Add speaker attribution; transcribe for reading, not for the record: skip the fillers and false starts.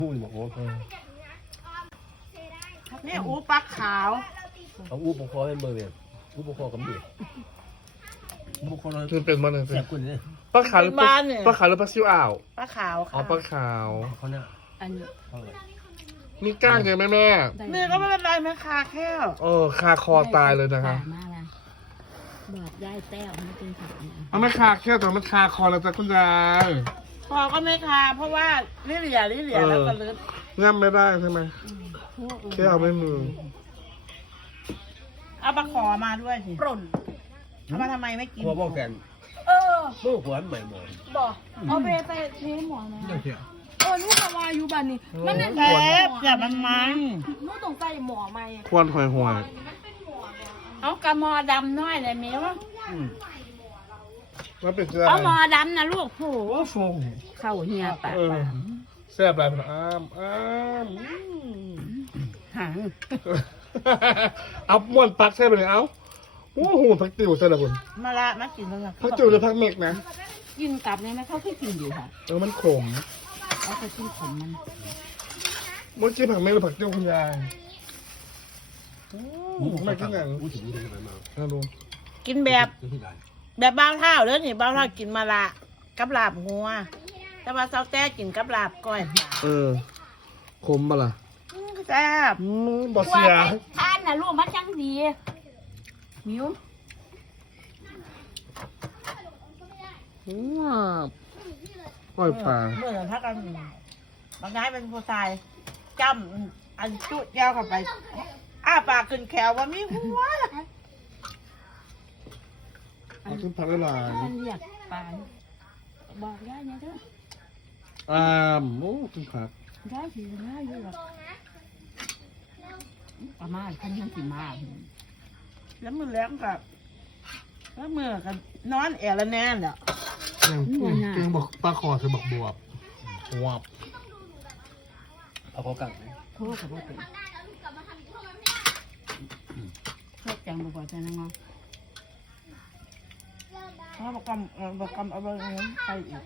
Speaker 1: พูดบอกโอ้
Speaker 2: นี่อูปลาขาว
Speaker 1: เอาอู้ปกคอให้เบอร์เนี่ยอู้ปกคอกับเบียร์ปกคอเรา
Speaker 3: คือเป็นมันเลย
Speaker 1: แซ่บกว่านี้
Speaker 3: ปลาขาวหรือปลาขาวหรือปลาซิวอ่าว
Speaker 2: ปลาขาว
Speaker 3: อ๋อ
Speaker 2: ค่ะ
Speaker 3: ปลาขาว
Speaker 1: เขาเนี่ย
Speaker 4: อันนี้
Speaker 1: เท่าไหร่
Speaker 3: มีก้างเลยไหมแม่
Speaker 2: เนื้อก็ไม่เป็นไรแม่คาแค่ว
Speaker 3: คาคอตายเลยนะคะ
Speaker 4: มาละบอกยายแต้วให้เป็นขาเนี่ย
Speaker 3: เอาไม่คาแค่แต่มันคาคอแล้วจ้ะคุณยาย
Speaker 2: พอก็ไม่คาเพราะว่าลิเหลียแล้วก็ลึก
Speaker 3: ง่ำไม่ได้ใช่ไหมแค่เอาไม่มือ
Speaker 2: เอาปลาขอมาด้วยสิ
Speaker 4: ปร่น
Speaker 2: เอามาทำไมไม่กิน
Speaker 1: หัวบอกแฟน
Speaker 4: เออ
Speaker 1: เมื่อหัวใหม่หมด
Speaker 4: บอกเอาไปเทหมอนะ
Speaker 1: เดี๋ยวเที่ยว
Speaker 4: ลูกกวาอยู่บ้านนี่มันนั่น
Speaker 2: แซ่บอย่ามันมัน
Speaker 4: ลูกต้องใส่หมอไหม
Speaker 3: ควนหอยหอย
Speaker 4: เอากระมอดำน้อยเลยมิ้ว
Speaker 3: แล้วเป็น
Speaker 4: เอาหมอดำนะลูกโห
Speaker 3: โอ้ฟง
Speaker 4: เข้าเฮียปะ
Speaker 3: แซ่บอะไรอ้าม
Speaker 4: หาง
Speaker 3: เอาม้วนปักใช่ไหมเอาโอ้โหพักติวใช่ไหมคุณ
Speaker 2: มาละมากินแล้วนะ
Speaker 3: พักติวหรือพักเมกนะ
Speaker 4: กินกลับเนี่ยนะเขาที่กินอยู่ค่ะ
Speaker 3: มันขม
Speaker 4: เขาไปกินขมมัน
Speaker 3: เมื่อกี้ผักเมกหรือผักติวคุณยายไม่กินอย่าง
Speaker 1: อู้ถึงที่ไหนมา
Speaker 3: นะลุง
Speaker 2: กินแบบ
Speaker 1: ที่ไหน
Speaker 2: แบบบ้าวเท่าเลยนี่บ้าวเท่ากินมาละกับลาบงัวแต่ว่าเซาแต้กินกับลาบก้อยปลา
Speaker 3: ขมปะล่ะ
Speaker 2: แซ่บ
Speaker 3: บอกเสีย
Speaker 4: ทานนะลูกมันจังดีมิ้ว
Speaker 3: ว้าปล่อยปลา
Speaker 2: เมื่อถ้ากันบางย้ายเป็นผู้ชายจำอันจุดยาวเข้าไปอ้าปากขึ้นแขวว่ามีหัว
Speaker 3: เอาขึ้นผักได้หลาย
Speaker 4: มันเรียกปลาบอกได้เนี่ยเด้อ
Speaker 3: โอ้ขึ้นผัก
Speaker 4: ได้สิได้อยู่หรอกประมาณคันยังสิมา
Speaker 2: แล้วมือแรงกับแล้วมือกันนอนแอละแน่นอ่ะ
Speaker 3: เก่งบอกปลาคอคือบอกบวบวับ
Speaker 1: เอาเขากัง
Speaker 4: โทษกับว่าเป็นชอบจังบอกว่าจะนั่งงอ
Speaker 2: เขาบอกกำเอาไปไปอีก